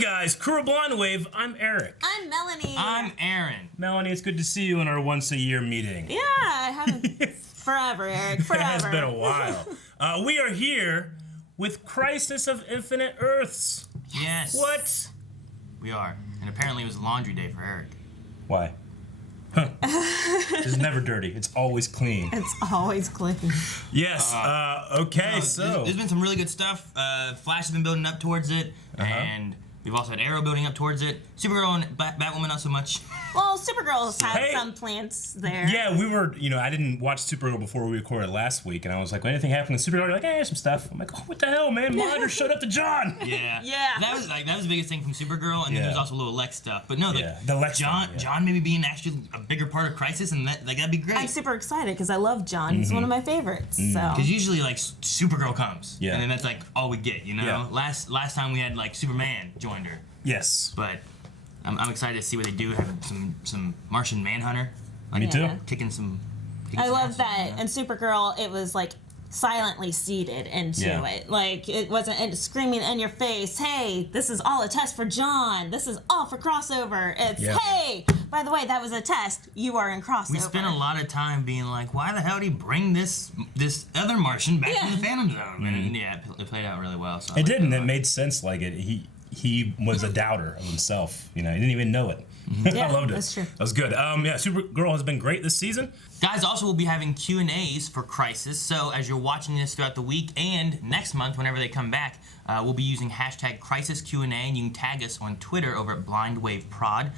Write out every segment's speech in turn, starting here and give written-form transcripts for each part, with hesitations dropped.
guys, crew of Blind Wave, I'm Eric. I'm Melanie. I'm Aaron. Melanie, it's good to see you in our once-a-year meeting. Yeah, I haven't. Forever, Eric, forever. It has been a while. We are here with Crisis of Infinite Earths. Yes. What? We are. And apparently it was laundry day for Eric. Why? Huh. It's never dirty. It's always clean. It's always clean. Yes. Okay, so. There's been some really good stuff. Flash has been building up towards it. And we've also had Arrow building up towards it. Supergirl and Batwoman not so much. Well, Supergirl's had some plants there. Yeah, we were, I didn't watch Supergirl before we recorded last week, and I was like, when anything happened to Supergirl, you're like, hey, some stuff. I'm like, oh, what the hell, man? Monitor showed up to John. Yeah. Yeah. That was the biggest thing from Supergirl, and then there's also a little Lex stuff. But no, the Lex John maybe being actually a bigger part of Crisis, and that'd be great. I'm super excited because I love John. He's one of my favorites. So. Because usually, Supergirl comes, and then that's all we get, Yeah. Last time we had Superman joined her. Yes. But I'm excited to see what they do. Have some Martian Manhunter. Me too. Kicking some. I love that. And Supergirl, it was silently seeded into it. It wasn't screaming in your face, hey, this is all a test for John. This is all for crossover. It's, hey, by the way, that was a test. You are in crossover. We spent a lot of time being like, why the hell did he bring this other Martian back from the Phantom Zone? And it played out really well. So it did, and it made sense. He was a doubter of himself. He didn't even know it. Yeah, I loved it. That's true. That was good. Supergirl has been great this season. Guys, also we'll be having Q&As for Crisis, so as you're watching this throughout the week and next month, whenever they come back, we'll be using hashtag CrisisQA, and you can tag us on Twitter over at BlindWaveProd.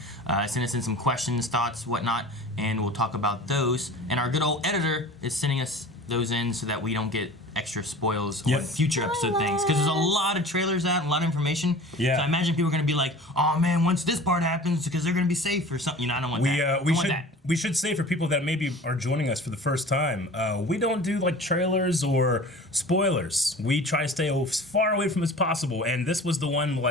Send us in some questions, thoughts, whatnot, and we'll talk about those. And our good old editor is sending us those in so that we don't get extra spoils on future episode things, because there's a lot of trailers out and a lot of information. Yeah. So I imagine people are going to be like, oh man, once this part happens, because they're going to be safe or something. I don't want that. We should say for people that maybe are joining us for the first time, we don't do trailers or spoilers. We try to stay as far away from as possible, and this was the one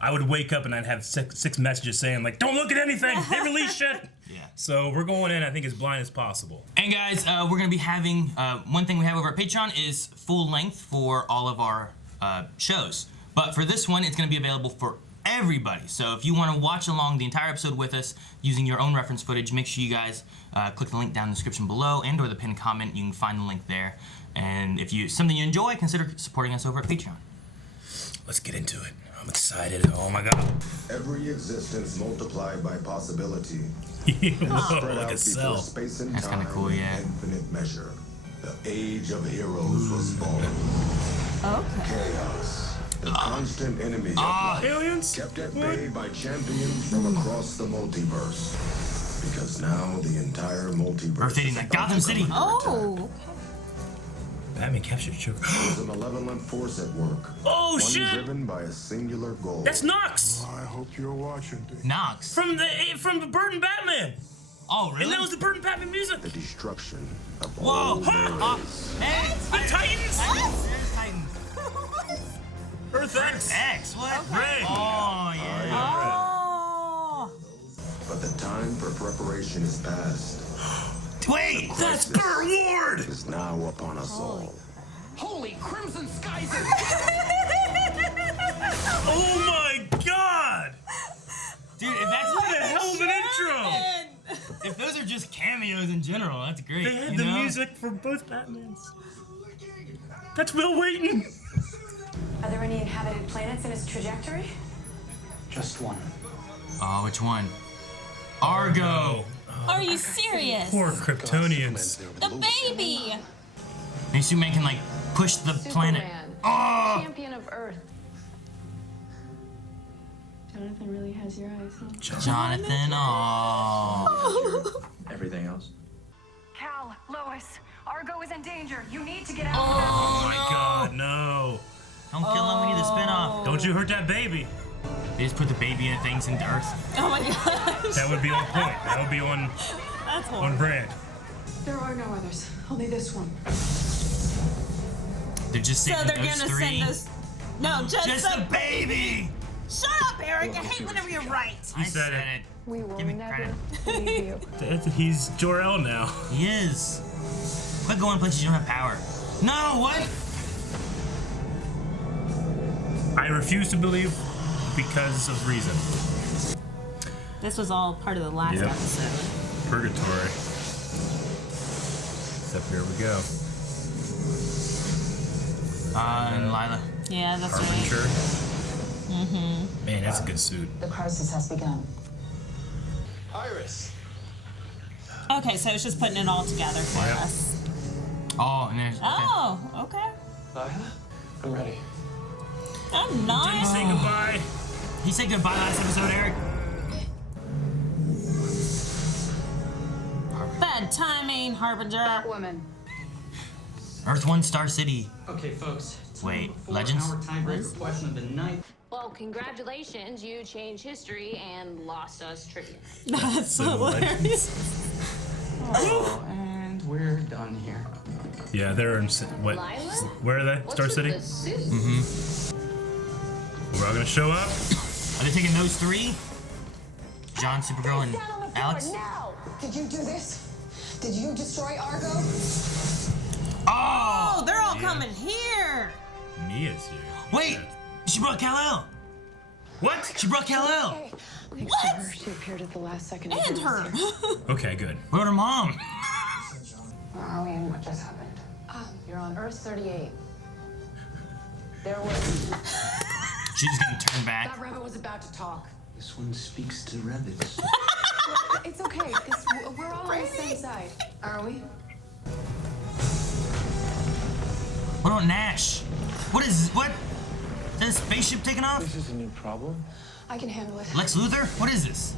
I would wake up and I'd have six messages saying don't look at anything, they release shit. Yeah. So we're going in, I think, as blind as possible. And guys, we're gonna be having one thing we have over at Patreon is full length for all of our shows. But for this one, it's gonna be available for everybody. So if you want to watch along the entire episode with us using your own reference footage, make sure you guys click the link down in the description below and/or the pinned comment. You can find the link there. And if something you enjoy, consider supporting us over at Patreon. Let's get into it. I'm excited. Oh my god. Every existence multiplied by possibility. Spread out before space and That's time cool, in infinite measure. The age of heroes was born. Okay. Chaos, the constant enemy of life, aliens? kept at bay by champions from across the multiverse. Because now the entire multiverse Earth is like Gotham City. Oh. Batman captured Joker. There's a malevolent force at work. Oh one shit! driven by a singular goal. That's Nox. I hope you're watching. Nox from the Burton Batman. Oh really? And that was the Burton Batman music. The destruction of Whoa! all worlds. Hey, the Titans. There's Titans. Earth X. What? Right. Oh yeah. Oh. But the time for preparation is past. Wait, that's Burt Ward. Is now upon us all. Holy crimson skies! Oh my god! Dude, if that's what a hell of an intro! If those are just cameos in general, that's great. They had the music for both Batmans. That's Will Wheaton. Are there any inhabited planets in its trajectory? Just one. Oh, which one? Argo. Are you serious? Poor Kryptonians. The baby! Maybe Superman can push the planet. Oh! Champion of Earth. Jonathan really has your eyes, huh? Jonathan, oh. Everything else? Cal, Lois, Argo is in danger. You need to get out. Oh my god, no. Don't kill him, we need the spin-off. Don't you hurt that baby. They just put the baby in things into Earth. Oh my gosh. That would be on point. That would be on brand. There are no others. Only this one. They're just saving they're those gonna three. send us. No, just the baby! Shut up, Eric. I hate whenever you're right. I said it. We will Give me never credit. leave you. He's Jor-El now. He is. Quit going places you don't have power. No, what? I refuse to believe because of reason. This was all part of the last Yep. episode. Purgatory. Except here we go. And Lila. Yeah, that's Harbinger. right. Man, that's a good suit. The crisis has begun. Iris. Okay, so it's just putting it all together for Yeah. us. Oh, and there's. Okay. Oh, okay. Lila, I'm ready. I'm Didn't not. say goodbye. He said goodbye last episode, Eric. Bad timing, Harbinger. Woman. Earth 1 Star City. Okay, folks. Wait, Legends? Our tiebreaker question of the night. Well, congratulations, you changed history and lost us trivia. That's hilarious. Oh, and we're done here. Yeah, they're in. What? Lila? Where are they? What's Star with City? the suit? We're all gonna show up. Are they taking those three? John, Supergirl, and Down on the floor Alex? now! Did you do this? Did you destroy Argo? Oh, they're all coming here. Mia's here. Wait! She brought Kal-El! What? She brought Kal-El! Thanks to her, she appeared at the last second. And her. Okay, good. What about her mom? Where are we and what just happened? You're on Earth 38. There was... She's just gonna turn back. That rabbit was about to talk. This one speaks to rabbits. It's okay, because we're all on the same side. Are we? What about Nash? What is what? Is that a spaceship taking off? This is a new problem. I can handle it. Lex Luthor? What is this?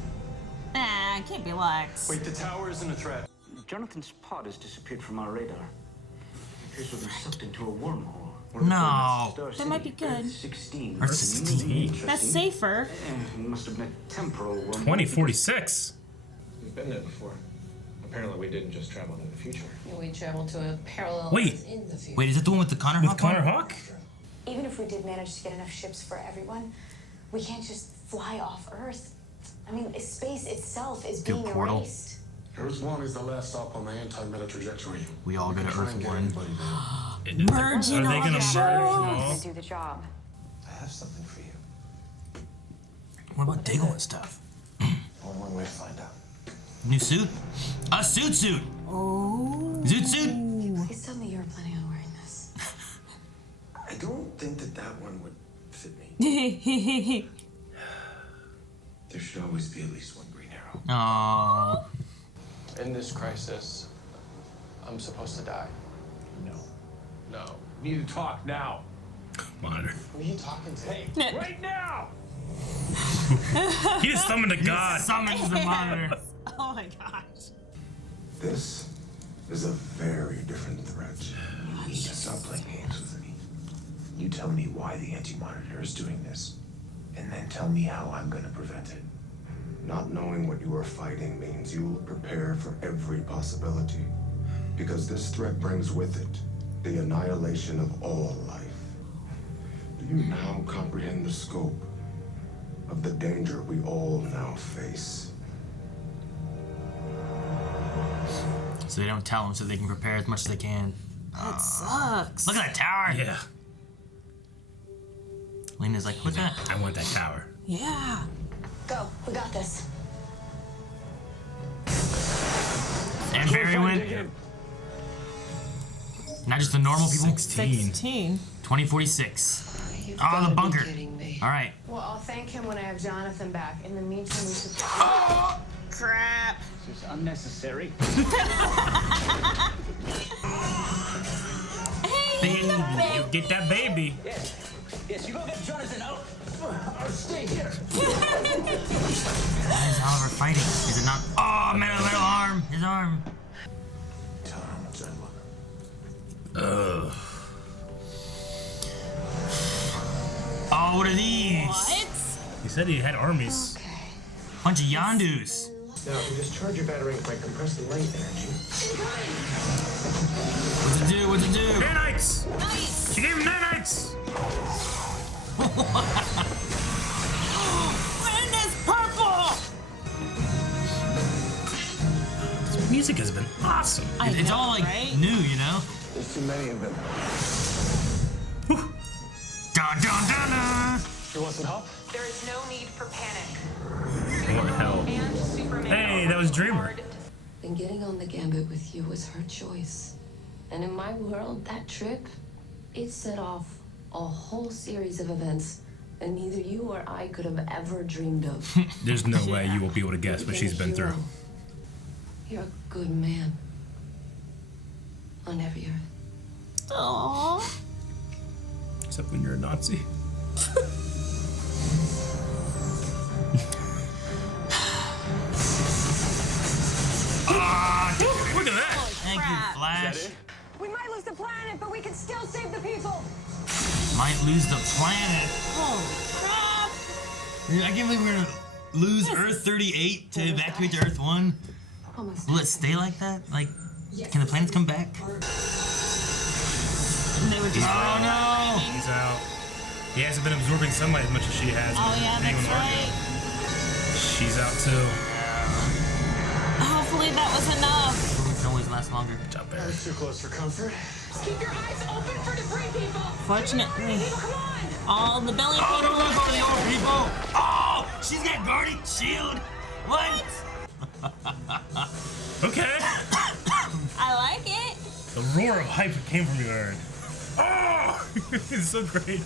Nah, it can't be Lex. Wait, the tower isn't a threat. Jonathan's pod has disappeared from our radar. It appears we've been sucked into a wormhole. No. That might be good. 16. Earth 16. That's safer. It must have been a temporal wormhole. 2046. We've been there before. Apparently, we didn't just travel to the future. We travel to a parallel Wait. in the future. Wait, is that the one with the Connor With Hawk Connor one? Hawk? Even if we did manage to get enough ships for everyone, we can't just fly off Earth. I mean, space itself is Through being portal. erased. Earth 1 is the last stop on the anti-meta trajectory. We all go to Try Earth and get 1. anybody there. Merging Are they all gonna the merge shows. them all? Do the job. I have something for you. What about Diggle and stuff? Only one way to find out. New suit? A suit! Oh. Zoot suit? Please tell me you're planning on wearing this. I don't think that one would fit me. There should always be at least one Green Arrow. Aww. In this crisis, I'm supposed to die. No. No. We need to talk now. Monitor. Who are you talking to? Hey, right now! He just summoned a god. Summons the monitor. Oh my gosh. This is a very different threat. You need to stop playing games with me. You tell me why the Anti-Monitor is doing this, and then tell me how I'm gonna prevent it. Not knowing what you are fighting means you will prepare for every possibility, because this threat brings with it the annihilation of all life. Do you now comprehend the scope of the danger we all now face? So they don't tell them so they can prepare as much as they can. That sucks. Look at that tower! Yeah, Lena's like, what's that? I want that tower. Yeah. Go, we got this. And Barry went. Not just the normal people. 16. 2046. Oh, the bunker. Alright. Well, I'll thank him when I have Jonathan back. In the meantime, we should... Crap. This is unnecessary. Hey, You get that baby. Yes, you go get Jonathan. I'll stay here. Why is Oliver fighting? Is it not? Oh, metal arm. His arm. Tell her how much I love her. Ugh. Oh, what are these? what? He said he had armies. Bunch of Yandus. Now, to discharge your battery by compressed light energy. What's it do? What's it do? Nanites! She gave him nanites! Wind is purple. This music has been awesome. It's all like right? new, you know? There's too many of them. Dun dun dun dun. You want some help? There is no need for panic. What the hell? And Superman Hey, that was Dreamer. And getting on the gambit with you was her choice. And in my world, that trip, it set off a whole series of events that neither you or I could have ever dreamed of. There's no way you will be able to guess what she's been through. You're a good man. On every earth. Aww. Except when you're a Nazi. Look at that! Thank you, Flash. We might lose the planet, but we can still save the people. Might lose the planet. Holy crap! I can't believe we're gonna lose Earth 38 to evacuate to Earth 1. Will it stay like that? Like, can the planets come back? And they were just no! He's out. He hasn't been absorbing sunlight as much as she has. Oh yeah, being that's with Argo. right. She's out too. Hopefully that was enough. We can always last longer. Good job, Barry. Too close for comfort. Just keep your eyes open for debris, people. Fortunately, Come on. all the billion Oh, people. don't look over the old people! Oh! She's got guardian shield! What? Okay. I like it. The roar of hype that came from you, Aaron. Oh! It's so great.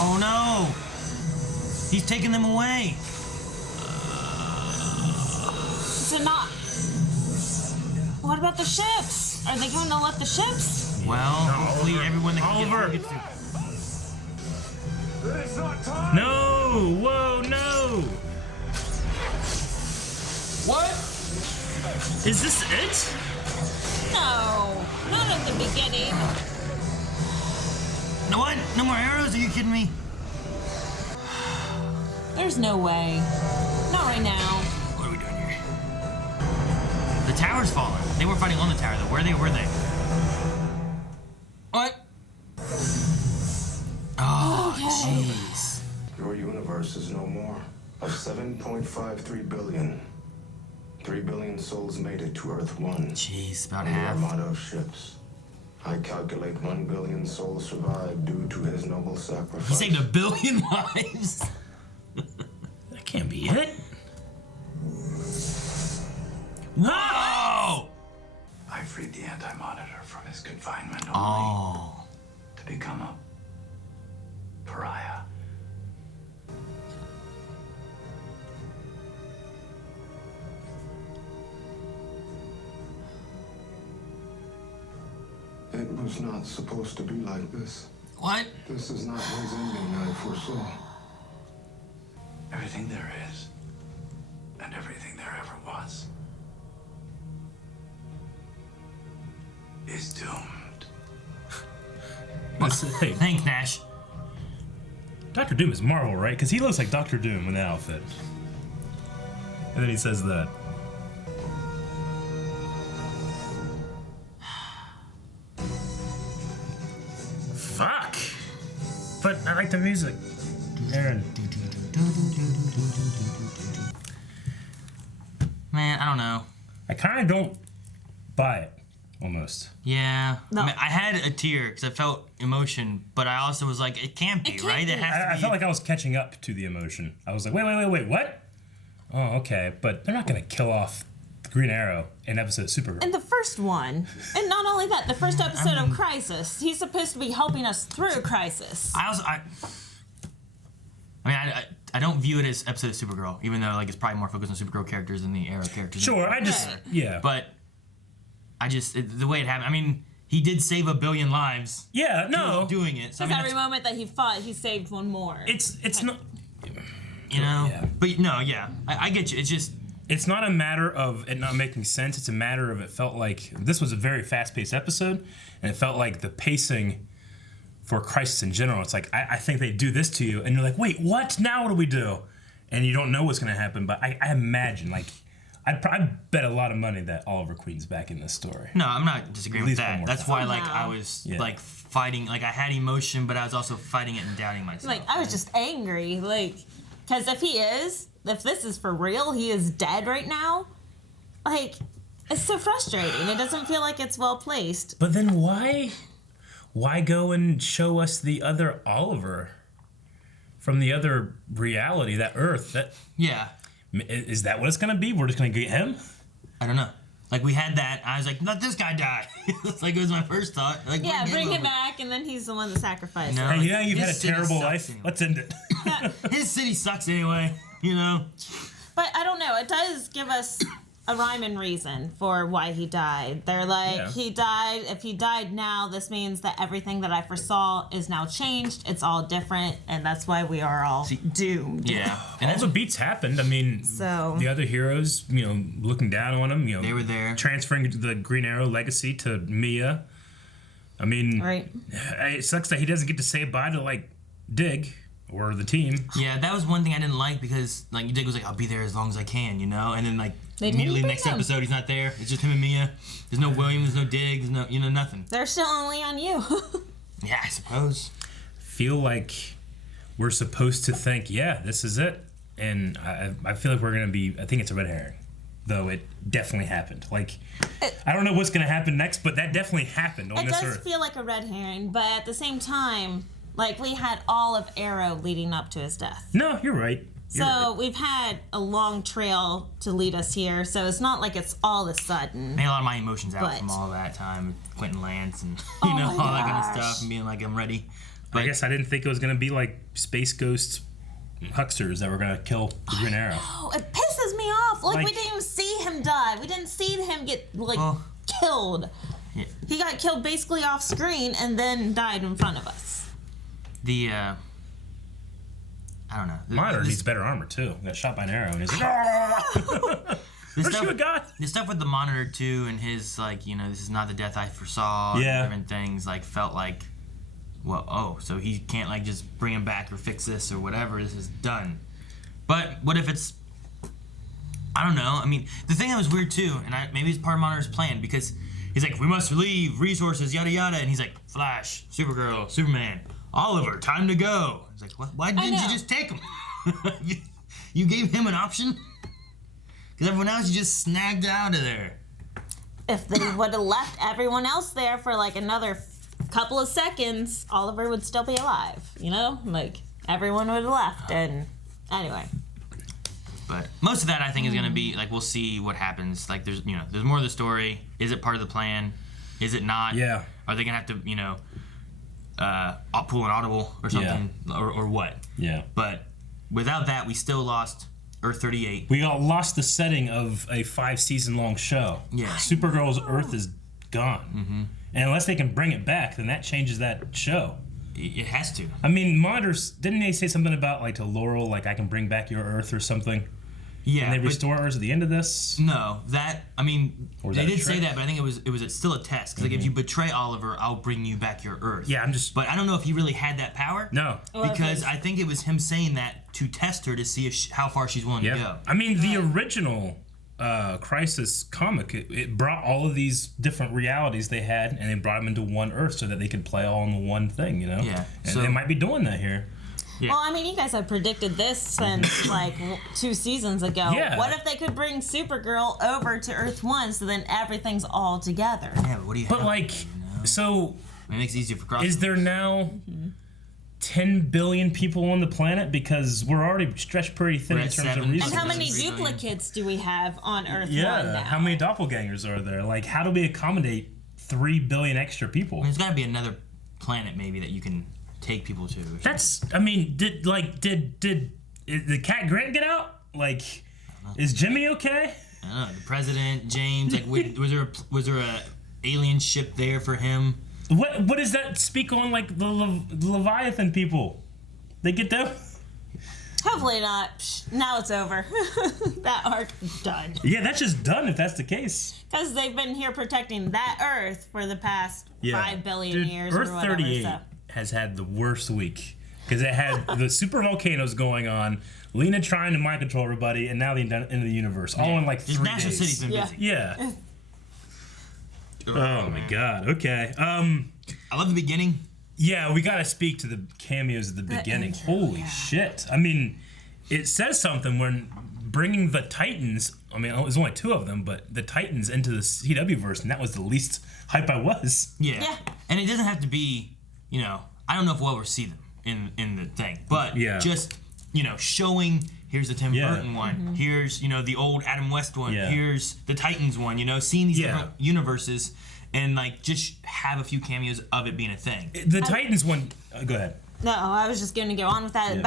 Oh no! He's taking them away! So not. What about the ships? Are they going to let the ships? Well, hopefully everyone that can Oliver. get through. It's not time. No! Whoa, no! What? Is this it? No, not at the beginning. No what? No more arrows? Are you kidding me? There's no way. Not right now. What are we doing here? The tower's fallen. They were fighting on the tower though. Were they? What? Oh, jeez. Your universe is no more. Of 7.53 billion. 3 billion souls made it to Earth 1. Jeez, about And the half. armada of ships. I calculate 1 billion souls survived due to his noble sacrifice. He saved 1 billion lives. That can't be it. Whoa! I freed the Anti-Monitor from his confinement only Oh. to become a pariah. It was not supposed to be like this. What? This is not his ending I foresaw. Everything there is, and everything there ever was, is doomed. Hey, Thanks, Nash. Dr. Doom is Marvel, right? Because he looks like Dr. Doom in the outfit. And then he says that. Fuck! But I like the music. Aaron. Man, I don't know. I kind of don't buy it, almost. Yeah. No. I mean, I had a tear because I felt emotion, but I also was like, it can't be, It can't right? be. It has to I be. felt like I was catching up to the emotion. I was like, wait, what? Oh, okay. But they're not going to kill off Green Arrow in episode of Supergirl. And the first one, and not only that, the first episode of Crisis. He's supposed to be helping us through Crisis. I don't view it as episode of Supergirl, even though like it's probably more focused on Supergirl characters than the Arrow characters. Sure, yeah. But the way it happened. I mean, he did save 1 billion lives. Yeah, no. Doing it. So, I Because mean, every moment that he fought, he saved one more. It's not. you know. Yeah. But no, yeah, I get you. It's just. It's not a matter of it not making sense. It's a matter of it felt like this was a very fast-paced episode, and it felt like the pacing for Crisis in general. It's like I think they do this to you, and you're like, wait, what? Now what do we do? And you don't know what's going to happen. But I imagine, like, I'd bet a lot of money that Oliver Queen's back in this story. No, I'm not disagreeing At with least one that. more That's time. why, like, I was like fighting. Like, I had emotion, but I was also fighting it and doubting myself. Like, I was just angry. Like, because if this is for real, he is dead right now. Like, it's so frustrating. It doesn't feel like it's well placed. But then why go and show us the other Oliver? from the other reality, that Earth. That is that what it's gonna be? We're just gonna get him? I don't know. Like, we had that. I was like, let this guy die. It's like, it was my first thought. Like, yeah, bring him back, and then he's the one that sacrificed. No, hey, yeah, you've had a terrible life. Anyway. Let's end it. His city sucks anyway, you know? But I don't know. It does give us a rhyme and reason for why he died. They're like, he died. If he died now, this means that everything that I foresaw is now changed. It's all different, and that's why we are all doomed. Yeah. And all the beats happened. I mean, so the other heroes, you know, looking down on him, you know, they were there. Transferring the Green Arrow legacy to Mia. I mean, it sucks that he doesn't get to say bye to, like, Dig. Or the team. Yeah, that was one thing I didn't like because, like, Dig was like, I'll be there as long as I can, you know? And then, like, immediately next episode, he's not there. It's just him and Mia. There's no William, there's no Dig, there's no, you know, nothing. They're still only on you. Yeah, I suppose. Feel like we're supposed to think, yeah, this is it. And I feel like we're going to be, I think it's a red herring. Though it definitely happened. Like, I don't know what's going to happen next, but that definitely happened on this Earth. It does feel like a red herring, but at the same time, like, we had all of Arrow leading up to his death. No, you're right. We've had a long trail to lead us here, so it's not like it's all of a sudden. I made a lot of my emotions out from all that time, Quentin Lance and, you know, all that kind of stuff, and being like, I'm ready. But I guess I didn't think it was going to be like Space Ghost hucksters that were going to kill the Green Arrow. Oh, it pisses me off. Like, we didn't even see him die. We didn't see him get, like, killed. Yeah. He got killed basically off screen and then died in front of us. I don't know. Monitor needs better armor too. Got shot by an arrow and he's like, the stuff with the Monitor too, and his, like, you know, this is not the death I foresaw. Yeah. Different things, like, felt like, well, so he can't, like, just bring him back or fix this or whatever. This is done. But what if it's, I don't know. I mean, the thing that was weird too, and maybe it's part of Monitor's plan, because he's like, we must relieve resources, yada yada, and he's like, Flash, Supergirl, Superman, Oliver, time to go. It's like, why didn't you just take him? You gave him an option? Because everyone else you just snagged out of there. If they would have left everyone else there for like another couple of seconds, Oliver would still be alive, you know? Like, everyone would have left, and anyway. But most of that, I think, is going to be, like, we'll see what happens. Like, there's more of the story. Is it part of the plan? Is it not? Yeah. Are they going to have to, you know, pull an audible or something, or what? Yeah. But without that, we still lost Earth 38. We all lost the setting of a 5-season-long show. Yeah. Supergirl's Earth is gone. Mm-hmm. And unless they can bring it back, then that changes that show. It has to. I mean, Monitors, didn't they say something about, like, to Laurel, like, I can bring back your Earth or something? Yeah. Can they restore Earth at the end of this? No. That, I mean, they did say that, but I think it was still a test. Because, like, if you betray Oliver, I'll bring you back your Earth. Yeah, But I don't know if he really had that power. No. Because I think it was him saying that to test her to see if how far she's willing to go. I mean, the original Crisis comic, it brought all of these different realities they had, and they brought them into one Earth so that they could play all in the one thing, you know? Yeah. And they might be doing that here. Yeah. Well, I mean, you guys have predicted this since, like, 2 seasons ago. Yeah. What if they could bring Supergirl over to Earth 1 so then everything's all together? Yeah, but what do you have? But, like, so... It makes it easier for crossovers. Is there now 10 billion people on the planet? Because we're already stretched pretty thin in terms of resources. And how many duplicates do we have on Earth 1 now? How many doppelgangers are there? Like, how do we accommodate 3 billion extra people? I mean, there's got to be another planet maybe that you can take people to. That's, I mean, did the Cat Grant get out? Like, is Jimmy okay? I don't know. The president, James, like, was there a alien ship there for him? What does that speak on, like, the Leviathan people? They get them? Hopefully not. Now it's over. That arc is done. Yeah, that's just done if that's the case. Because they've been here protecting that Earth for the past 5 billion years Earth or whatever. 38 has had the worst week. Because it had the super volcanoes going on, Lena trying to mind control everybody, and now the end of the universe. All in like 3 days. National City's been busy. Yeah. Oh my god. Okay. I love the beginning. Yeah, we gotta speak to the cameos at the beginning. Holy shit. I mean, it says something when bringing the Titans, I mean, there's only 2 of them, but the Titans into the CW verse, and that was the least hype I was. Yeah. And it doesn't have to be, you know, I don't know if we'll ever see them. in the thing, but Yeah. just showing. Here's the Tim Burton one. Here's the old Adam West one. Yeah. Here's the Titans one. Seeing these different universes and like just have a few cameos of it being a thing. The Titans one. Go ahead. No, I was just going to go on with that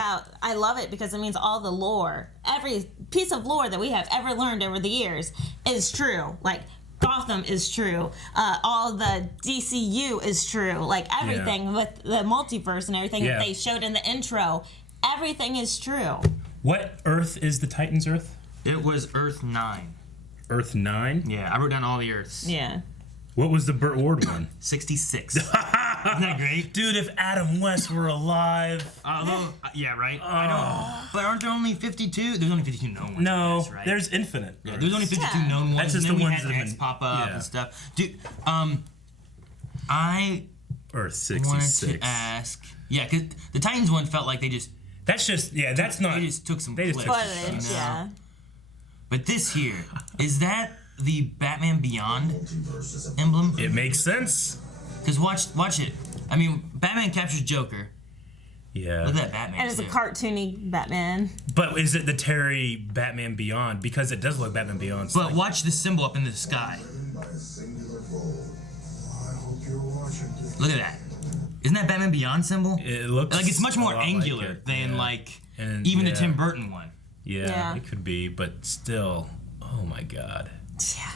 I love it because it means all the lore, every piece of lore that we have ever learned over the years is true. Like, Gotham is true. All the DCU is true. Like, everything with the multiverse and everything that they showed in the intro, everything is true. What Earth is the Titans' Earth? It was Earth 9. Earth 9? Yeah, I wrote down all the Earths. Yeah. What was the Burt Ward one? 66. Isn't that great? Dude, if Adam West were alive. Yeah, right? I know. But aren't there only 52? There's only 52 known ones. No, guess, right? there's infinite. Yeah, there's only 52 known ones. That's just and then the we ones had that have X been- pop up yeah. and stuff. Dude, I Earth wanted 66. to ask. Yeah, because the Titans one felt like they just. That's just, that's not. They just took some they just clips. took some Footage, yeah. But this here, is that the Batman Beyond emblem? It makes sense. Because watch it. I mean, Batman captures Joker. Yeah. Look at that Batman. And it's a too. cartoony Batman. But is it the Terry Batman Beyond? Because it does look Batman Beyond. But watch the symbol up in the sky. Look at that. Isn't that Batman Beyond symbol? It looks like it's much more a lot angular like it, than yeah. like And, even yeah. the Tim Burton one. Yeah, it could be, but still. Oh my god. Yeah.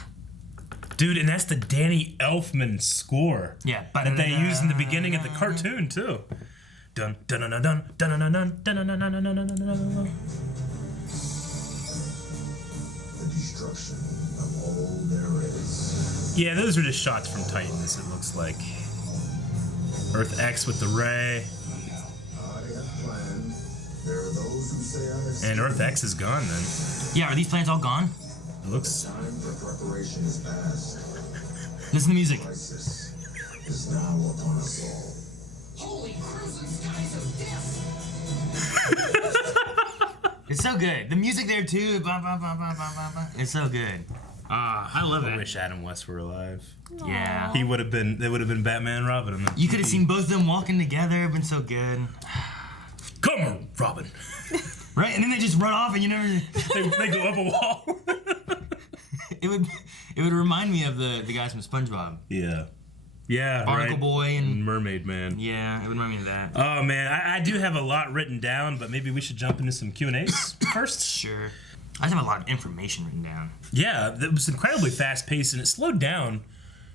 Dude, and that's the Danny Elfman score. Yeah. That they used in the beginning of the cartoon too. Dun dun dun dun dun dun dun dun dun dun dun dun dun dun dun. The destruction of all there is. Yeah, those are just shots from Titans, it looks like. Earth X with the ray. And Earth X is gone then. Yeah, are these plans all gone? It looks. Time for preparation is past. Listen to the music. Crisis is now upon us all. Holy crimson skies of death! It's so good. The music there too. Bah, bah, bah, bah, bah, bah, bah. It's so good. I love it. I wish Adam West were alive. Yeah. He would have been. They would have been Batman and Robin. And You could have seen both of them walking together. It'd been so good. Come on, Robin. Right, and then they just run off, and you never. they go up a wall. It would remind me of the guys from SpongeBob. Yeah. Yeah. Argo right. Boy and Mermaid Man. Yeah, it would remind me of that. Oh man, I do have a lot written down, but maybe we should jump into some Q&As first. Sure. I just have a lot of information written down. Yeah, it was incredibly fast paced, and it slowed down.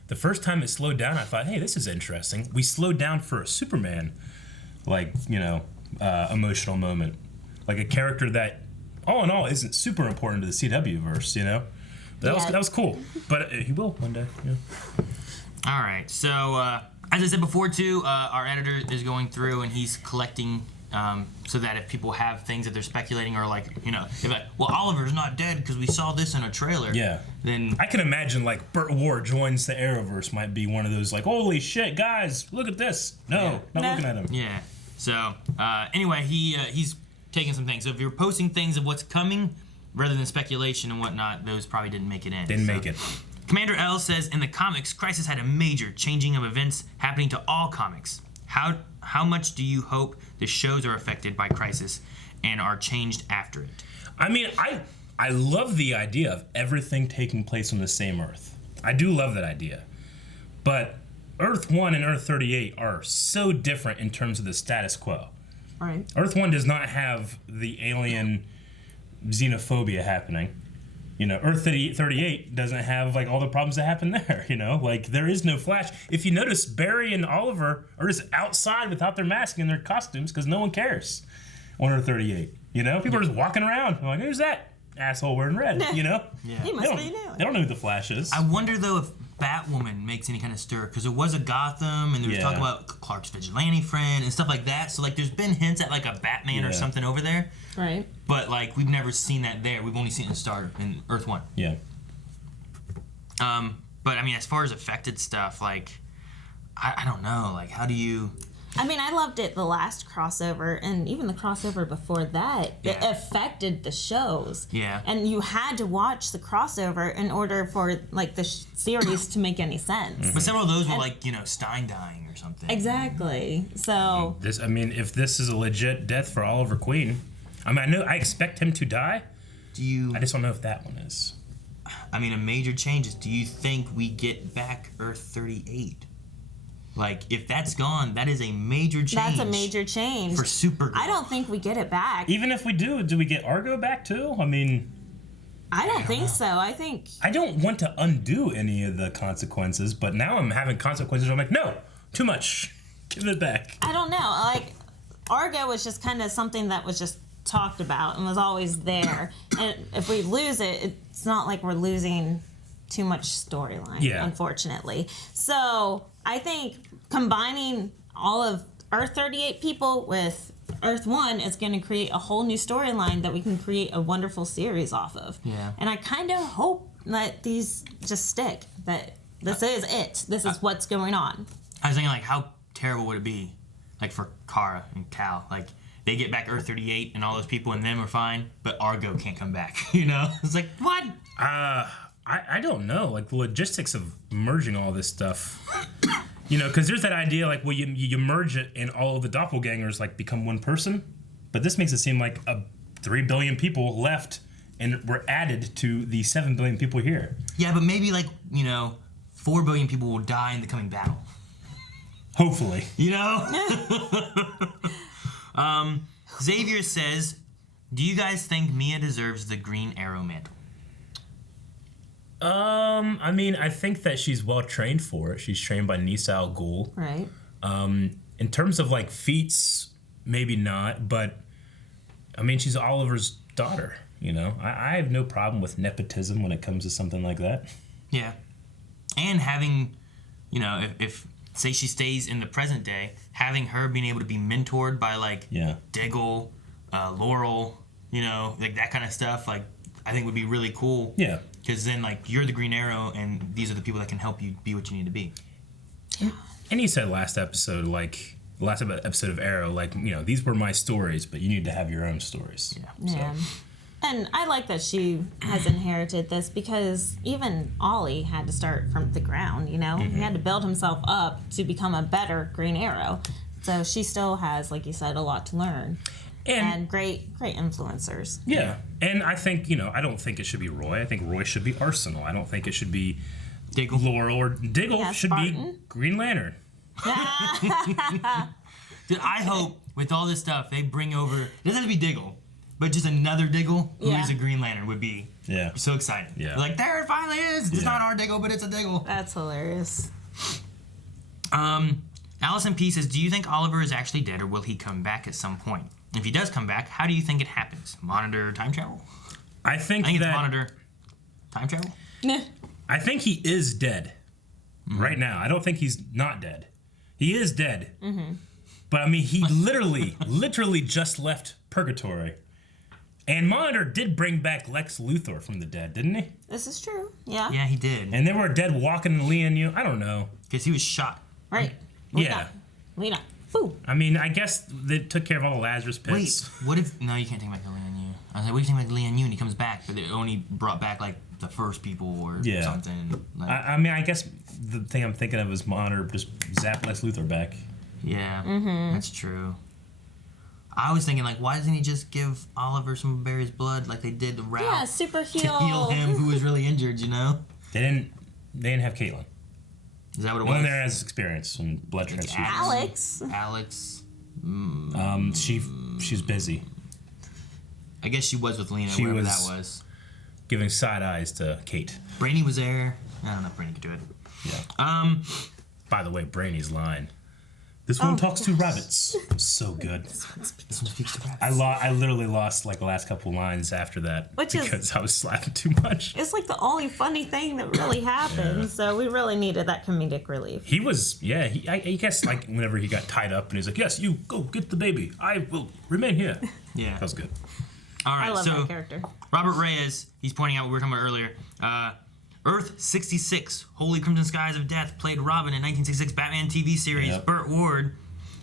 The first time it slowed down, I thought, hey, this is interesting. We slowed down for a Superman, emotional moment. Like a character that, all in all, isn't super important to the CW verse, That was cool. But he will one day, yeah. All right, so as I said before, too, our editor is going through and he's collecting so that if people have things that they're speculating or Oliver's not dead because we saw this in a trailer. Yeah. Then I can imagine Burt Ward joins the Arrowverse might be one of those holy shit guys, look at this. No, not looking at him. Yeah. So anyway, he's taking some things. So if you're posting things of what's coming rather than speculation and whatnot, those probably didn't make it in. Didn't make it. Commander L says in the comics, Crisis had a major changing of events happening to all comics. How much do you hope the shows are affected by Crisis and are changed after it? I mean, I love the idea of everything taking place on the same Earth. I do love that idea. But Earth 1 and Earth 38 are so different in terms of the status quo. Right. Earth 1 does not have the alien xenophobia happening. Earth 38 doesn't have all the problems that happen there, there is no Flash. If you notice, Barry and Oliver are just outside without their mask and their costumes because no one cares on Earth 38. People are just walking around. I'm like, who's that asshole wearing red? Yeah. He must be new. They don't know who the Flash is. I wonder, though, if Batwoman makes any kind of stir, because there was a Gotham, and there was talk about Clark's vigilante friend and stuff like that, so, there's been hints at, a Batman or something over there. Right. But, we've never seen that there. We've only seen it in Earth 1. Yeah. But, I mean, as far as affected stuff, I don't know, how do you... I mean, I loved it the last crossover, and even the crossover before that. Yeah. It affected the shows. Yeah. And you had to watch the crossover in order for like the series to make any sense. But several of those were like, you know, Stein dying or something. Exactly. So I mean, if this is a legit death for Oliver Queen, I mean, I expect him to die. I just don't know if that one is. I mean, a major change is, do you think we get back Earth 38? Like, if that's gone, that is a major change. that's a major change. For Supergirl. I don't think we get it back. Even if we do we get Argo back too? I mean, I don't think so. I think I don't want to undo any of the consequences, but now I'm having consequences where I'm like, no, too much. Give it back. I don't know. Like, Argo was just kind of something that was just talked about and was always there. And if we lose it, it's not like we're losing too much storyline, unfortunately. So I think combining all of Earth 38 people with Earth 1 is going to create a whole new storyline that we can create a wonderful series off of. Yeah. And I kind of hope that these just stick, that this is it. This is what's going on. I was thinking, like, how terrible would it be, like, for Kara and Cal? Like, they get back Earth 38 and all those people and them are fine, but Argo can't come back, you know? It's like, what? I don't know, like the logistics of merging all this stuff. You know, because there's that idea, like, well, you merge it and all of the doppelgangers, like, become one person. But this makes it seem like 3 billion people left and were added to the 7 billion people here. Yeah, but maybe, like, you know, 4 billion people will die in the coming battle. Hopefully. You know? Xavier says, do you guys think Mia deserves the Green Arrow mantle? I mean, I think that she's well trained for it. She's trained by Nisa Al Ghul. Right. In terms of, like, feats, maybe not, but I mean, she's Oliver's daughter, you know? I have no problem with nepotism when it comes to something like that. Yeah. And having, you know, if say she stays in the present day, having her being able to be mentored by, like, Diggle, Laurel, you know, like that kind of stuff, like, I think would be really cool. Yeah. Because then, like, you're the Green Arrow, and these are the people that can help you be what you need to be. And you said last episode, like, the last episode of Arrow, like, you know, these were my stories, but you need to have your own stories. Yeah. And I like that she has inherited this, because even Ollie had to start from the ground, you know? He had to build himself up to become a better Green Arrow. So she still has, like you said, a lot to learn. And great influencers. Yeah. And I think, you know, I don't think it should be Roy. I think Roy should be Arsenal. I don't think it should be Diggle. Laurel, or Diggle should be Green Lantern. Dude, I hope with all this stuff they bring over, it doesn't have to be Diggle, but just another Diggle who is a Green Lantern would be so exciting. Yeah. Like, there it finally is. It's not our Diggle, but it's a Diggle. That's hilarious. Allison P says, do you think Oliver is actually dead, or will he come back at some point? If he does come back, how do you think it happens? Monitor time travel? I think it's monitor time travel. I think he is dead right now. I don't think he's not dead. He is dead. But I mean, he literally just left purgatory. And Monitor did bring back Lex Luthor from the dead, didn't he? This is true. Yeah. Yeah, he did. And they were dead walking in Lian. I don't know. Because he was shot. Right. Yeah. Lena. Boo. I mean, I guess they took care of all the Lazarus pits. Wait, what if... No, you can't take back the Lian Yu. I was like, what do you think about Lian Yu? And he comes back, but they only brought back, like, the first people or something. Like, I mean, I guess the thing I'm thinking of is Monitor just zapped Lex Luthor back. Yeah, that's true. I was thinking, like, why doesn't he just give Oliver some of Barry's blood like they did to Ralph? Yeah, super heal. To heal him, who was really injured, you know? They didn't have Caitlin. Is that what it was? One there has experience in blood transfusions. Alex. She's busy. I guess she was with Lena, wherever that was. Giving side eyes to Kate. Brainy was there. I don't know if Brainy could do it. Yeah. By the way, Brainy's line. This one talks to rabbits. So good. This one speaks to rabbits. I literally lost, like, the last couple lines after that because I was laughing too much. It's like the only funny thing that really happened. So we really needed that comedic relief. He was, I guess, like, whenever he got tied up and he's like, yes, you go get the baby. I will remain here. Yeah. That was good. All right, I love that character. Robert Reyes, he's pointing out what we were talking about earlier. Earth 66, Holy Crimson Skies of Death, played Robin in 1966 Batman TV series. Burt Ward.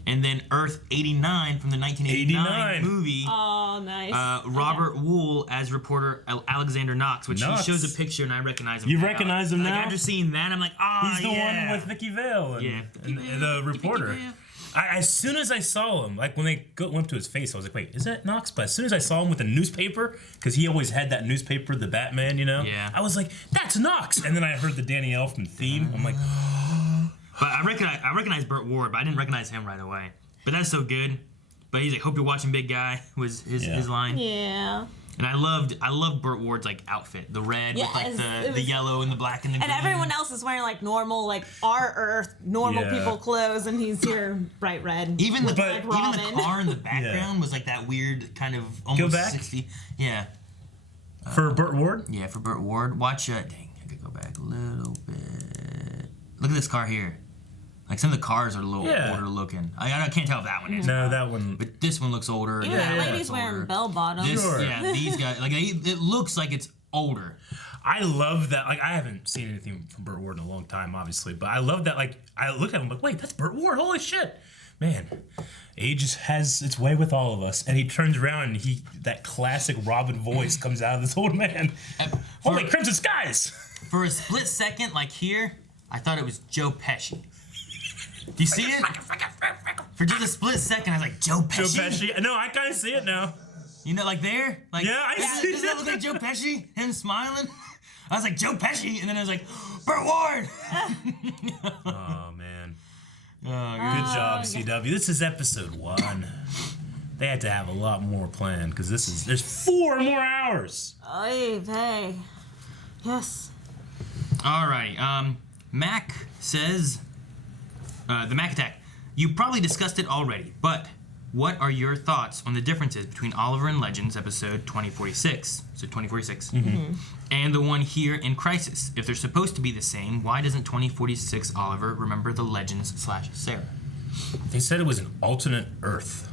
And then Earth 89 from the 1989 movie. Oh, nice. Robert Wool as reporter Alexander Knox, which he shows a picture and I recognize him. You recognize him now? Like, after seeing that, I'm like, he's the one with Vicky Vale and the reporter. As soon as I saw him, like when they went up to his face, I was like, wait, is that Knox? But as soon as I saw him with a newspaper, because he always had that newspaper, the Batman, you know? Yeah. I was like, that's Knox. And then I heard the Danny Elfman theme. I'm like, but I recognize Burt Ward, but I didn't recognize him right away. But that's so good. But he's like, hope you're watching, big guy, was his line. Yeah. And I loved Burt Ward's like outfit, the red with like the yellow and the black and the green. And everyone else is wearing like normal, like our Earth, normal people clothes, and he's here bright red. Even the Robin. car in the background was like that weird kind of almost 60. Yeah. For Burt Ward? Yeah, for Burt Ward. Watch dang, I could go back a little bit. Look at this car here. Like some of the cars are a little older looking. I can't tell if that one is. No, that one. But this one looks older. Even that lady's wearing bell bottoms. Yeah, these guys, like it looks like it's older. I love that. Like I haven't seen anything from Burt Ward in a long time, obviously, but I love that. Like I look at him like, wait, that's Burt Ward. Holy shit, man! Age has its way with all of us. And he turns around and that classic Robin voice comes out of this old man. Holy Crimson Skies! For a split second, like here, I thought it was Joe Pesci. Do you see it? For just a split second, I was like, Joe Pesci? Joe Pesci? No, I kind of see it now. You know, like there? Like, yeah, I see it. Doesn't that look like Joe Pesci? Him smiling? I was like, Joe Pesci? And then I was like, Burt Ward! Oh, man. Good job, CW. This is episode 1. They had to have a lot more planned, because there's 4 more hours. Oy vey. Yes. Alrighty. Mac says... the Mac Attack. You probably discussed it already, but what are your thoughts on the differences between Oliver and Legends episode 2046, so 2046, and the one here in Crisis? If they're supposed to be the same, why doesn't 2046 Oliver remember the Legends/Sarah? They said it was an alternate Earth.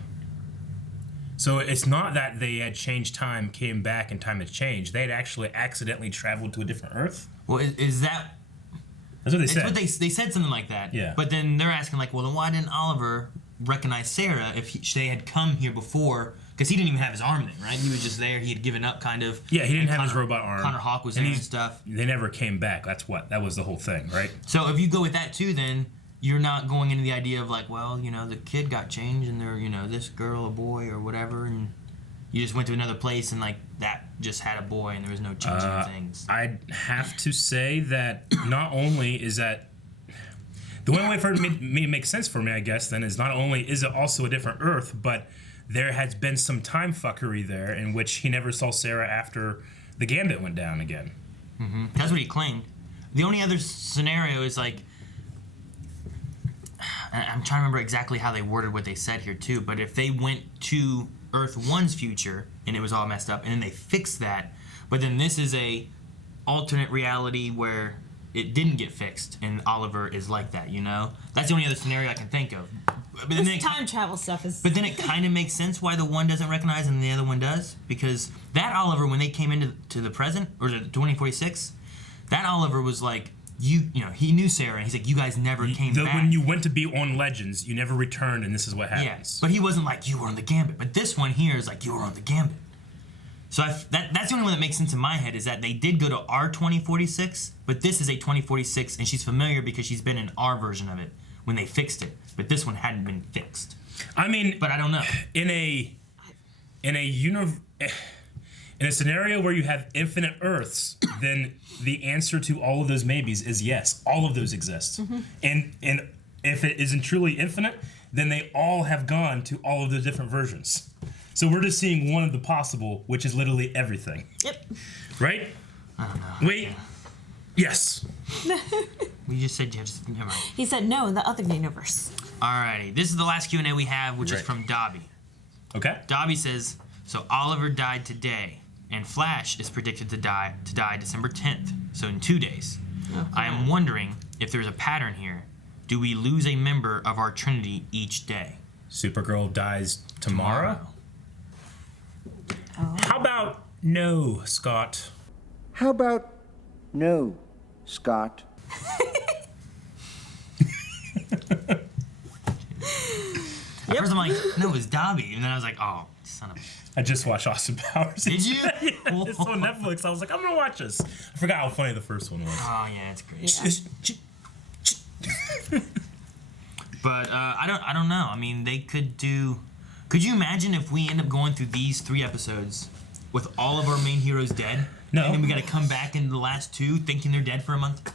So it's not that they had changed time, came back, and time had changed. They had actually accidentally traveled to a different Earth. Well, is that... That's what they said. What they said something like that. Yeah. But then they're asking like, well, then why didn't Oliver recognize Sarah if they had come here before? Because he didn't even have his arm then, right? He was just there. He had given up, kind of. Yeah, he didn't have his robot arm. Connor Hawk was there and stuff. They never came back. That was the whole thing, right? So if you go with that too, then you're not going into the idea of like, well, you know, the kid got changed and they're, you know, this girl, a boy, or whatever, and you just went to another place and like that just had a boy and there was no changing things. I'd have to say that not only is that the only way for it to make sense for me, I guess, then is not only is it also a different Earth, but there has been some time fuckery there in which he never saw Sarah after the Gambit went down again. Mm-hmm. That's what he claimed. The only other scenario is like, I'm trying to remember exactly how they worded what they said here too, but if they went to Earth 1's future and it was all messed up and then they fixed that, but then this is a alternate reality where it didn't get fixed and Oliver is like that, you know? That's the only other scenario I can think of. But then This time travel stuff is... But then it kind of makes sense why the one doesn't recognize and the other one does, because that Oliver, when they came into the present, or 2046, that Oliver was like, you know, he knew Sarah, and he's like, you guys never came back. When you went to be on Legends, you never returned, and this is what happens. Yes, but he wasn't like, you were on the Gambit. But this one here is like, you were on the Gambit. So that's the only one that makes sense in my head, is that they did go to our 2046, but this is a 2046, and she's familiar because she's been in our version of it when they fixed it. But this one hadn't been fixed. I mean, but I don't know. In a scenario where you have infinite Earths, then the answer to all of those maybes is yes, all of those exist. Mm-hmm. And if it isn't truly infinite, then they all have gone to all of the different versions. So we're just seeing one of the possible, which is literally everything. Yep. Right? I don't know. Wait. Yes. We just said yes. Never mind. He said no in the other universe. Alrighty. This is the last Q&A we have, which is from Dobby. Okay. Dobby says, so Oliver died today, and Flash is predicted to die December 10th, so in 2 days. Okay. I am wondering if there's a pattern here. Do we lose a member of our Trinity each day? Supergirl dies tomorrow? Oh. How about no, Scott? How about no, Scott? At first I'm like, no, it was Dobby. And then I was like, oh, son of a... I just watched Austin Powers. Did you? Yeah, it's on Netflix. I was like, I'm gonna watch this. I forgot how funny the first one was. Oh yeah, it's great. Yeah. But I don't know. I mean, they could do. Could you imagine if we end up going through these 3 episodes with all of our main heroes dead? No. And then we got to come back in the last 2 thinking they're dead for a month.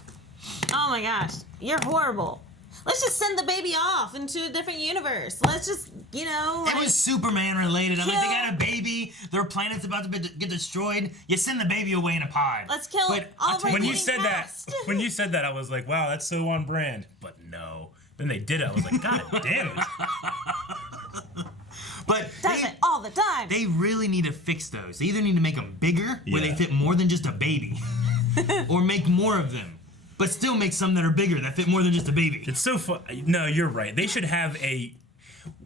Oh my gosh, you're horrible. Let's just send the baby off into a different universe. Let's just, you know. It was Superman related. I'm like, they kill- got a baby. Their planet's about to get destroyed. You send the baby away in a pod. Let's kill But all I'll of tell our When you leading said that, cast. I was like, wow, that's so on brand. But no. Then they did it. I was like, God damn it. But Does it all the time. they really need to fix those. They either need to make them bigger, where they Yeah. fit more than just a baby, or make more of them, but still make some that are bigger that fit more than just a baby. It's so fun. No, you're right. They should have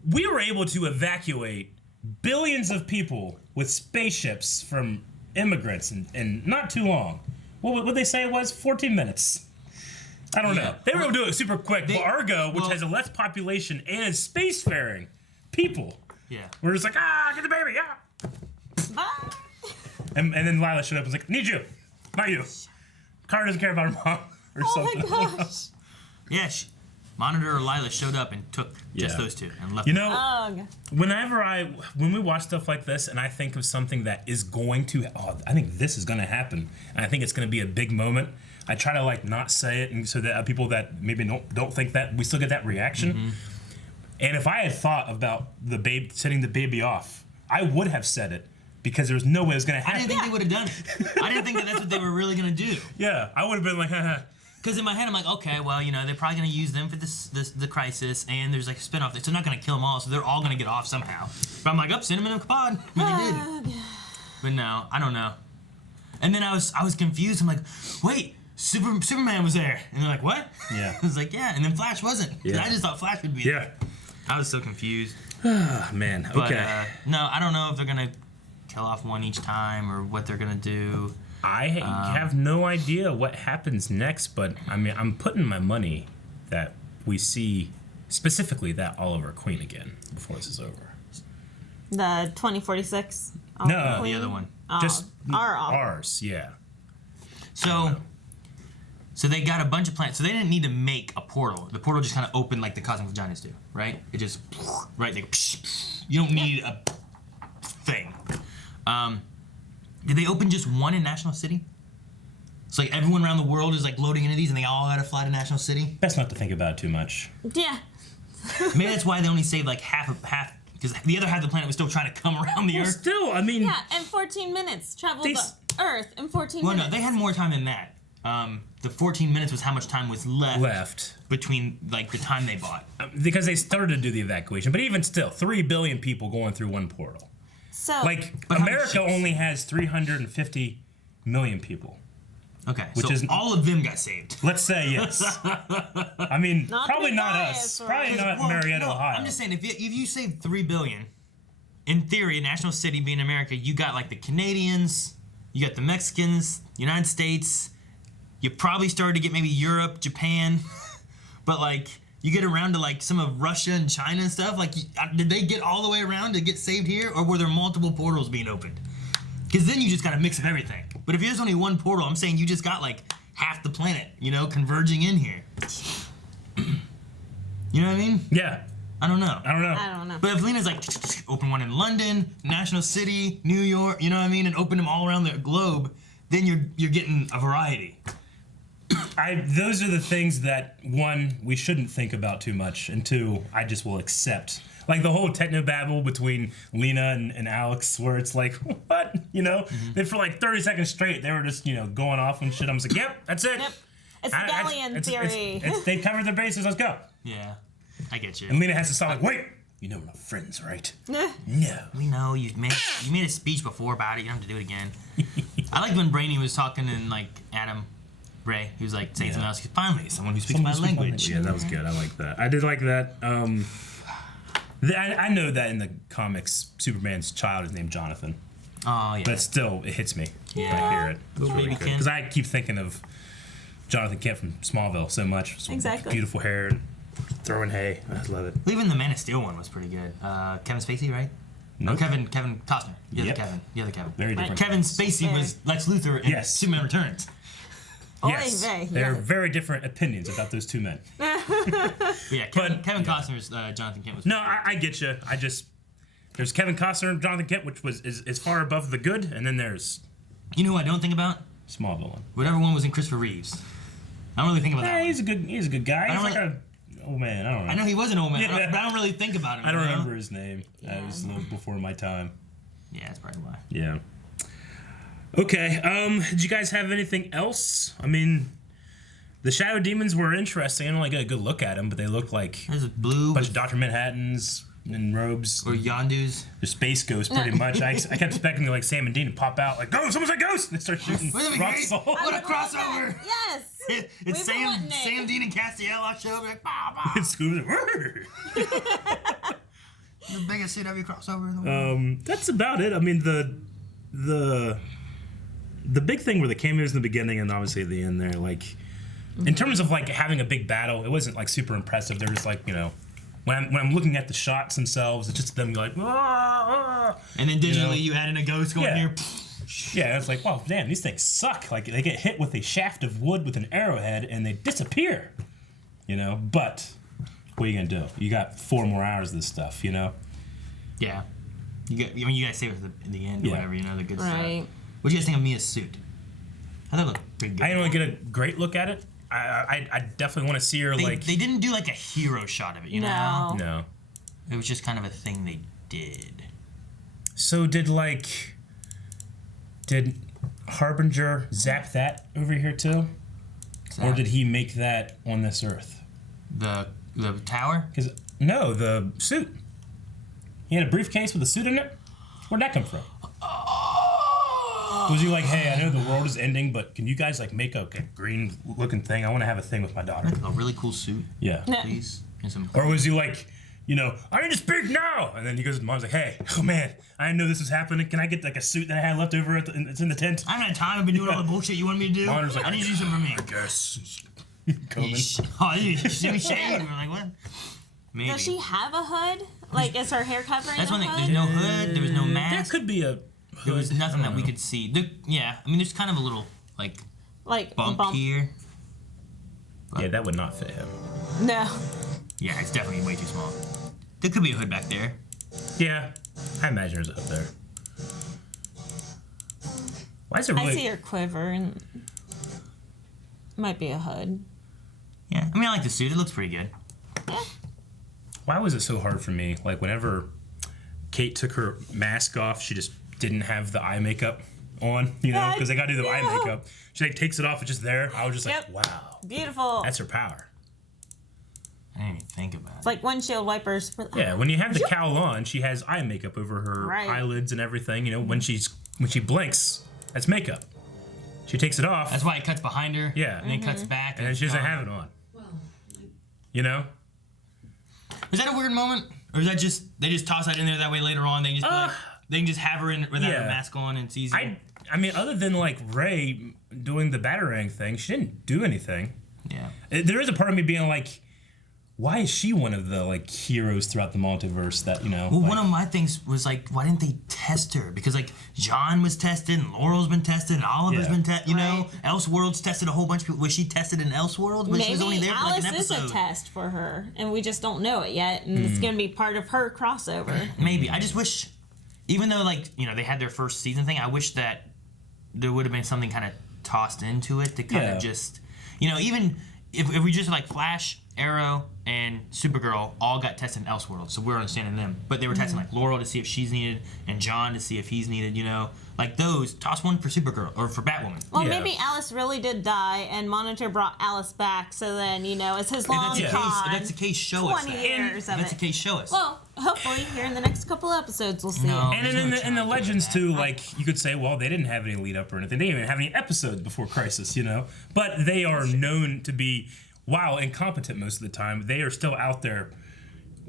we were able to evacuate billions of people with spaceships from immigrants in not too long. What they say it was? 14 minutes. I don't know. They were able to do it super quick. But Argo, which has a less population and is spacefaring people, we're just like, get the baby, Bye. And then Lila showed up and was like, need you, not you. Kara doesn't care about her mom or something. Oh my gosh. Yeah, Monitor or Lila showed up and took just Yeah. those 2 and left. You know, Ugh. when we watch stuff like this and I think of something that is going to, I think this is going to happen, and I think it's going to be a big moment, I try to like not say it, and so that people that maybe don't think that, we still get that reaction. Mm-hmm. And if I had thought about sending the baby off, I would have said it, because there's no way it was going to happen. I didn't think they would have done it. I didn't think that's what they were really going to do. Yeah, I would have been like, haha. Because in my head, I'm like, okay, well, you know, they're probably going to use them for the crisis, and there's like a spinoff. So they're not going to kill them all, so they're all going to get off somehow. But I'm like, send them in a pod. But they didn't. But no, I don't know. And then I was confused. I'm like, wait, Superman was there. And they're like, what? Yeah. I was like, yeah. And then Flash wasn't. Yeah. I just thought Flash would be there. I was so confused. Man, But, okay. no, I don't know if they're going to kill off one each time or what they're going to do. I have no idea what happens next, but I mean, I'm putting my money that we see specifically that Oliver Queen again before this is over. The 2046. No, the other one. Just ours. ours, yeah. So they got a bunch of planets. So they didn't need to make a portal. The portal just kind of opened like the cosmic vaginas do, right? It just, right? They go, you don't need a thing. Did they open just one in National City? It's like everyone around the world is like loading into these and they all gotta fly to National City? Best not to think about it too much. Yeah. Maybe that's why they only saved like half, because the other half of the planet was still trying to come around the Earth. Still, I mean... Yeah, in 14 minutes. Traveled the Earth in 14 Well, minutes. no, they had more time than that. The 14 minutes was how much time was left between like the time they bought. Because they started to do the evacuation, but even still, 3 billion people going through one portal. So, like, America only has 350 million people. Okay, which so is all of them got saved. Let's say yes. I mean, Not probably to be not biased, us. Probably not Marietta, Ohio. I'm just saying, if you save 3 billion, in theory, a national city being America, you got like the Canadians, you got the Mexicans, United States. You probably started to get maybe Europe, Japan, but like you get around to like some of Russia and China and stuff. Like, did they get all the way around to get saved here, or were there multiple portals being opened? Because then you just got to mix up everything. But if there's only one portal, I'm saying you just got like half the planet, you know, converging in here. You know what I mean? Yeah. I don't know. I don't know. But if Lena's like, open one in London, National City, New York, you know what I mean, and open them all around the globe, then you're getting a variety. Those are the things that, one, we shouldn't think about too much, and two, I just will accept. Like the whole Technobabble between Lena and Alex, where it's like, what? You know? Then for like 30 seconds straight, they were just, you know, going off and shit. I was like, yep, that's it. Yep. It's the Galleon theory. They covered their bases, let's go. Yeah, I get you. And Lena has to stop like, wait, you know we're not friends, right? No. We know, you made a speech before about it, you don't have to do it again. I liked when Brainy was talking and like Adam Ray, he was like saying something else. Finally, someone who speaks my language. Yeah, that was good. I like that. I did like that. I know that in the comics, Superman's child is named Jonathan. Oh, yeah. But still, it hits me when I hear it. Little baby Because I keep thinking of Jonathan Kent from Smallville so much. So exactly. Beautiful hair. Throwing hay. I love it. Even the Man of Steel one was pretty good. Kevin Spacey, right? No, Kevin Costner. The other Kevin. Very different. Kevin Spacey was Lex Luthor in Superman Returns. Yes, they're very different opinions about those two men. Kevin Costner's Jonathan Kent was. No, I get you. There's Kevin Costner and Jonathan Kent, which is far above the good, and then there's. You know who I don't think about? Smallville one. Whatever one was in Christopher Reeves. I don't really think about that. He's a good guy. He's like an old man. I don't know. I know he was an old man, but I don't really think about him. I don't remember his name. It was a little before my time. Yeah, that's probably why. Yeah. Okay. Did you guys have anything else? I mean, the Shadow Demons were interesting. I don't got a good look at them, but they looked like there's a bunch of Dr. Manhattans in robes. Or Yondus. The space ghosts, pretty much. I kept expecting like Sam and Dean to pop out, like, go, someone said ghost! And they start shooting rocks. What a crossover! Yes! It's Sam, Dean, and Castiel on show. Like, bah, bah. It's Scooby. The biggest CW crossover in the world. That's about it. I mean, the big thing were the cameos in the beginning and obviously at the end there. Like, in terms of like having a big battle, it wasn't like super impressive. There was like, when I'm looking at the shots themselves, it's just them like, ah. And then digitally you add in a ghost going here. Yeah, it's like, wow, damn, these things suck. Like, they get hit with a shaft of wood with an arrowhead and they disappear. But what are you gonna do? You got 4 more hours of this stuff, Yeah. You gotta save it for the end or whatever, the good stuff. Right. What do you guys think of Mia's suit? I thought it looked pretty good. I didn't really get a great look at it. I definitely want to see her They didn't do like a hero shot of it, know? No. It was just kind of a thing they did. So did Harbinger zap that over here too? Or did he make that on this Earth? The tower? No, the suit. He had a briefcase with a suit in it? Where'd that come from? Was he like, hey, I know the world is ending, but can you guys make a green looking thing? I want to have a thing with my daughter. A really cool suit. Yeah. Please. Or was he like, I need to speak now? And then he goes to mom's like, hey, oh man, I didn't know this was happening. Can I get a suit that I had left over it's in the tent? I haven't had time. I've been doing all the bullshit you wanted me to do. Like, I need you to do something for me. I guess. You see me shave? We're like, what? Maybe. Does she have a hood? Is her hair covering? That's one thing. There's no hood. There was no mask. There could be a hood. There was nothing that we could see. There's kind of a little bump here. Yeah, that would not fit him. No. Yeah, it's definitely way too small. There could be a hood back there. Yeah, I imagine there's a hood there. Why is it really? I see her quiver and might be a hood. Yeah, I like the suit. It looks pretty good. Yeah. Why was it so hard for me? Whenever Kate took her mask off, she just didn't have the eye makeup on, because they gotta do the eye makeup. She takes it off, it's just there. I was just like, wow. Beautiful. That's her power. I didn't even think about it. It's like windshield wipers. Yeah, when you have the cowl on, she has eye makeup over her eyelids and everything. When she blinks, that's makeup. She takes it off. That's why it cuts behind her. Yeah. And then cuts back. And then she doesn't have it on. Is that a weird moment? Or is that they just toss that in there that way later on? They can just have her in without a mask on and it's easy. I mean, other than Ray doing the Batarang thing, she didn't do anything. Yeah. There is a part of me being like, why is she one of the heroes throughout the multiverse that Well, one of my things was why didn't they test her? Because John was tested, and Laurel's been tested, and Oliver's been tested. Elseworlds tested a whole bunch of people. Was she tested in Elseworlds? But she was only there for Alice an episode. is a test for her, and we just don't know it yet, and it's gonna be part of her crossover. Maybe. I just wish, even though they had their first season thing, I wish that there would have been something kind of tossed into it to kind of just, even if we just Flash, Arrow, and Supergirl all got tested in Elseworlds, so we're understanding them. But they were testing Laurel to see if she's needed, and John to see if he's needed. Those. Toss one for Supergirl or for Batwoman. Well, maybe Alice really did die, and Monitor brought Alice back. So then it's his long con. If that's the case, show us. 20 years of If that's the case, show us. Well, hopefully here in the next couple episodes we'll see. No. It. And in the Legends too, you could say, well, they didn't have any lead up or anything. They didn't even have any episodes before Crisis, But they are known to be, while incompetent most of the time, they are still out there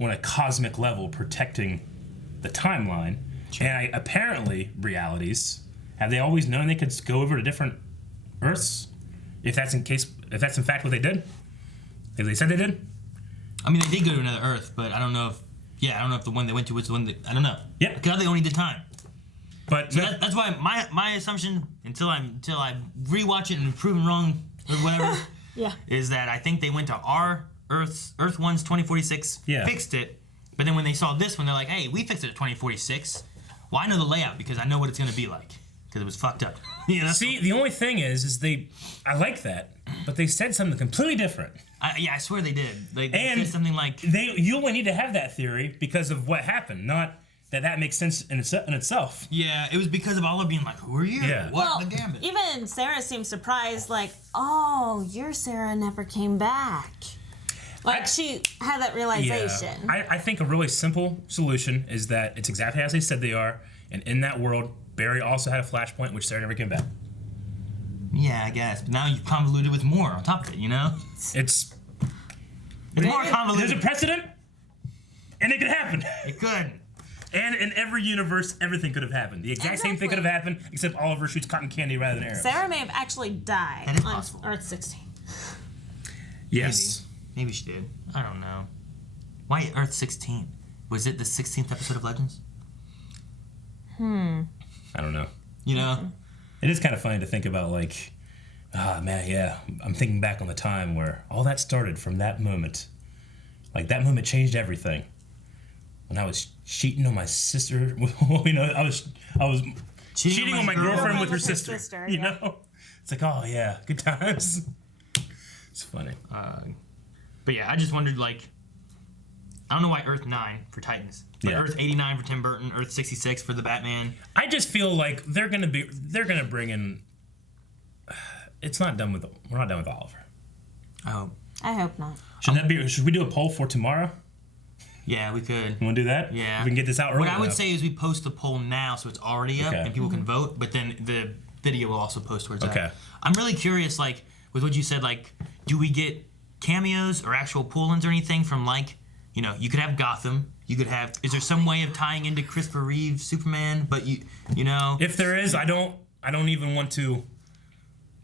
on a cosmic level protecting the timeline. Sure. And apparently, realities, have they always known they could go over to different Earths? If that's in fact what they did? If they said they did? I mean, they did go to another Earth, but I don't know if the one they went to was the one that I don't know. Yeah, because they only did time. But so that's why my assumption until I rewatch it and prove them wrong or whatever. Yeah. Is that I think they went to our Earth 1's 2046, fixed it, but then when they saw this one, they're like, hey, we fixed it at 2046. Well, I know the layout because I know what it's going to be like because it was fucked up. You know? See, the only thing is I like that, but they said something completely different. I swear they did. They said something like... You only need to have that theory because of what happened, not that makes sense in itself. Yeah, it was because of Oliver being like, who are you? Yeah. What? The Gambit? Even Sarah seemed surprised, like, oh, your Sarah never came back. Like, she had that realization. Yeah. I think a really simple solution is that it's exactly as they said they are, and in that world, Barry also had a flashpoint, which Sarah never came back. Yeah, I guess. But now you've convoluted with more on top of it, you know? It's more convoluted. There's a precedent, and it could happen. It could. And in every universe, everything could have happened. The exact same thing could have happened, except Oliver shoots cotton candy rather than arrows. Sarah may have actually died on Earth 16. Yes. Maybe she did. I don't know. Why Earth 16? Was it the 16th episode of Legends? I don't know. You know? It is kind of funny to think about, like, man, yeah. I'm thinking back on the time where all that started from that moment. Like, that moment changed everything. When I was cheating on my sister, you know, I was cheating on my girlfriend with her sister. You know, it's like, oh yeah, good times. It's funny. But yeah, I just wondered, like, I don't know why Earth 9 for Titans, but Earth 89 for Tim Burton, Earth 66 for the Batman. I just feel like they're gonna bring in. We're not done with Oliver. I hope not. Should we do a poll for tomorrow? Yeah, we could. You want to do that? Yeah. We can get this out early. What I would say is we post the poll now so it's already up and people can vote, but then the video will also post towards that. I'm really curious, like, with what you said, like, do we get cameos or actual pull-ins or anything from, like, you know, you could have Gotham, you could have, is there some way of tying into Christopher Reeve's Superman, but you know? If there is, I don't even want to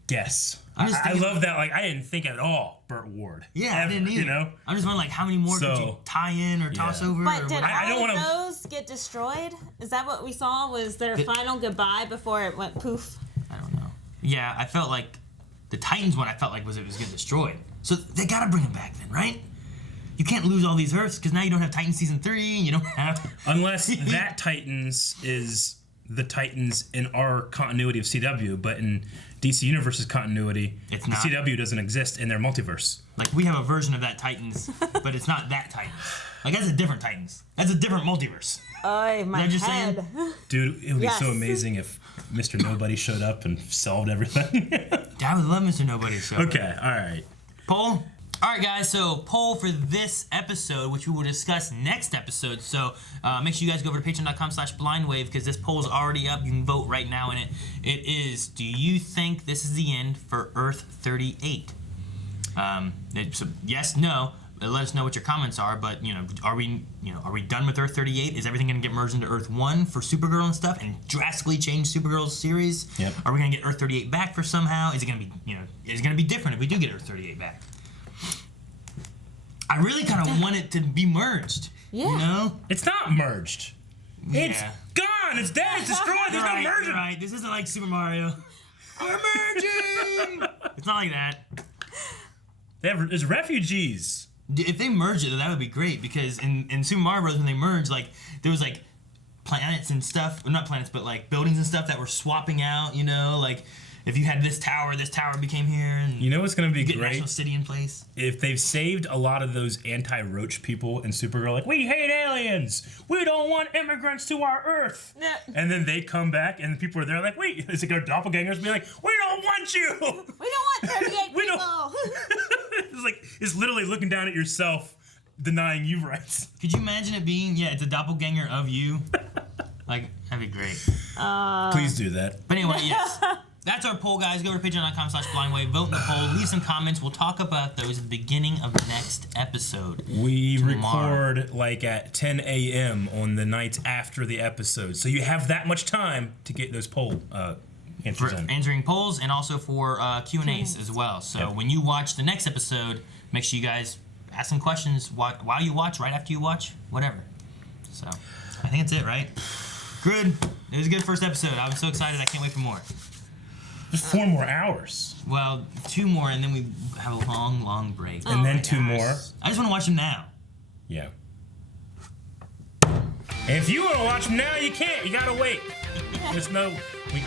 guess. I love that. Like, I didn't think at all Burt Ward. Yeah, ever, I didn't either. You know? I'm just wondering, like, how many more could you tie in or toss over? But did I don't all of those get destroyed? Is that what we saw? Was their final goodbye before it went poof? I don't know. Yeah, I felt like the Titans one, I felt like it was getting destroyed. So they gotta bring it back then, right? You can't lose all these Earths because now you don't have Titans season 3. You don't have unless that Titans is the Titans in our continuity of CW, but in DC Universe's continuity, it's not. The CW doesn't exist in their multiverse. Like, we have a version of that Titans, but it's not that Titans. Like, that's a different Titans. That's a different multiverse. Oh, my head. Saying? Dude, it would be so amazing if Mr. Nobody showed up and solved everything. I would love Mr. Nobody show up. Okay, all right. Poll? All right, guys, so poll for this episode, which we will discuss next episode. So make sure you guys go over to patreon.com/blindwave because this poll is already up. You can vote right now in it. It is, do you think this is the end for Earth 38? So yes, no. Let us know what your comments are. But are we done with Earth 38? Is everything going to get merged into Earth 1 for Supergirl and stuff, and drastically change Supergirl's series? Yep. Are we going to get Earth 38 back for somehow? Is it going to be is it going to be different if we do get Earth 38 back? I really kind of want it to be merged. Yeah. You know? It's not merged. Yeah. It's gone. It's dead. It's destroyed. There's no merging. Right. This isn't like Super Mario. We're merging. It's not like that. There's refugees. If they merge it, that would be great because in Super Mario Bros. When they merged, like there was like planets and stuff. Well, not planets, but like buildings and stuff that were swapping out. Like. If you had this tower became here. And you know what's going to be great? National City in place. If they've saved a lot of those anti-roach people in Supergirl, like, we hate aliens. We don't want immigrants to our Earth. Yeah. And then they come back and people are there like, wait, it's like our doppelgangers be like, we don't want you. We don't want 38 people. It's literally looking down at yourself, denying you rights. Could you imagine it being, it's a doppelganger of you? Like, that'd be great. Please do that. But anyway, yes. That's our poll, guys. Go to patreon.com/blindwave. Vote in the poll. Leave some comments. We'll talk about those at the beginning of the next episode. We record like at 10 a.m. on the nights after the episode. So you have that much time to get those poll answers in. Answering polls and also for Q&As as well. So when you watch the next episode, make sure you guys ask some questions while you watch, right after you watch, whatever. So, I think that's it, right? Good. It was a good first episode. I'm so excited. I can't wait for more. Just 4 more hours. Well, 2 more, and then we have a long, long break. And then 2 more. I just want to watch them now. Yeah. And if you want to watch them now, you can't. You gotta wait. There's no.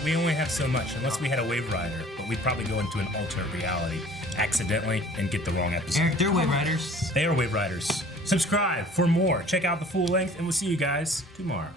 We only have so much, unless we had a Wave Rider, but we'd probably go into an alternate reality accidentally and get the wrong episode. Eric, they're Wave Riders. They are Wave Riders. Subscribe for more. Check out the full length, and we'll see you guys tomorrow.